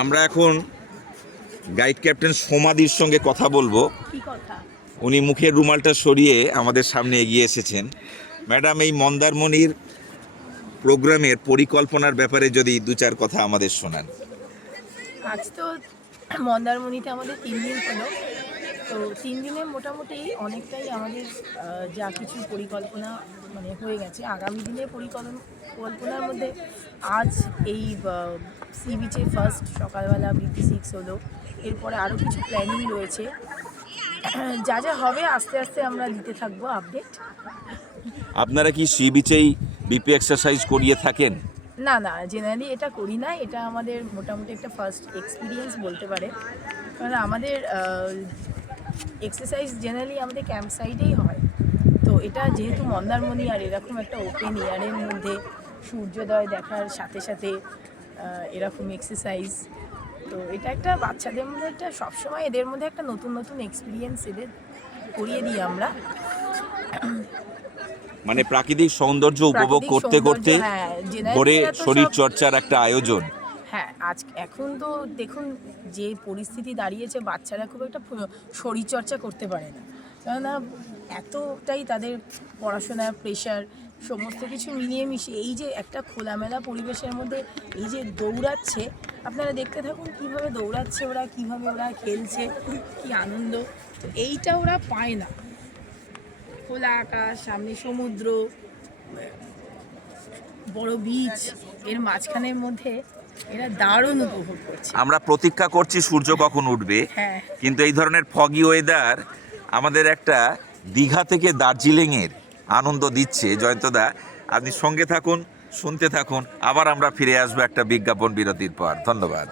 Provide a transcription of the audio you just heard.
আমরা এখন guide captain সোমাদির সঙ্গে কথা বলবো। উনি মুখের রুমালটা সরিয়ে আমাদের সামনে এগিয়ে এসেছেন। ম্যাডাম, এই মন্দারমণির প্রোগ্রামের পরিকল্পনার ব্যাপারে যদি দু চার কথা আমাদের শোনান। আজ তো মন্দারমণিতে আমাদের 3 দিন হলো। তো 3 দিনে মোটামুটি অনেকটাই আমাদের যা কিছু পরিকল্পনা হয়ে গেছে। আগামী দিনের পরিকল্পনার মধ্যে আজ এই সি বিচে ফার্স্ট সকালবেলা BT6 হলো। এরপরে আরও কিছু প্ল্যানিং রয়েছে, যা যা হবে আস্তে আস্তে আমরা দিতে থাকবো আপডেট। আপনারা কি সি বিচেই বিপি এক্সারসাইজ করিয়ে থাকেন? না, জেনারেলি এটা করি না। এটা আমাদের মোটামুটি একটা ফার্স্ট এক্সপিরিয়েন্স বলতে পারে। কারণ আমাদের এক্সারসাইজ জেনারেলি আমাদের ক্যাম্প সাইডেই হয়। তো এটা যেহেতু মন্দারমণি আর এরকম একটা ওপেন এয়ারের মধ্যে সূর্যোদয় দেখার সাথে সাথে এরকম এক্সারসাইজ, তো এটা একটা বাচ্চাদের মধ্যে একটা সবসময় এদের মধ্যে একটা নতুন নতুন এক্সপিরিয়েন্স এদের করিয়ে দিই আমরা। মানে প্রাকৃতিক সৌন্দর্য উপভোগ করতে করতে করে শরীর চর্চার একটা আয়োজন। হ্যাঁ, এখন তো দেখুন যে পরিস্থিতি দাঁড়িয়েছে, বাচ্চারা খুব একটা শরীরচর্চা করতে পারে না। কেননা এতটাই তাদের পড়াশোনার প্রেশার, সমস্ত কিছু মিলিয়ে মিশিয়ে এই যে একটা খোলামেলা পরিবেশের মধ্যে এই যে দৌড়াচ্ছে, আপনারা দেখতে থাকুন কীভাবে দৌড়াচ্ছে ওরা, কীভাবে ওরা খেলছে, কী আনন্দ। তো এইটা ওরা পায় না। খোলা আকাশ, সামনে সমুদ্র, বড় বিচ, এর মাঝখানের মধ্যে এরা দারুণ উপভোগ করছে। আমরা প্রতীক্ষা করছি সূর্য কখন উঠবে। হ্যাঁ, কিন্তু এই ধরনের ফগি ওয়েদার আমাদের একটা দীঘা থেকে দার্জিলিংয়ের আনন্দ দিচ্ছে। জয়ন্তদা, আপনি সঙ্গে থাকুন, শুনতে থাকুন। আবার আমরা ফিরে আসবো একটা বিজ্ঞাপন বিরতির পর। ধন্যবাদ।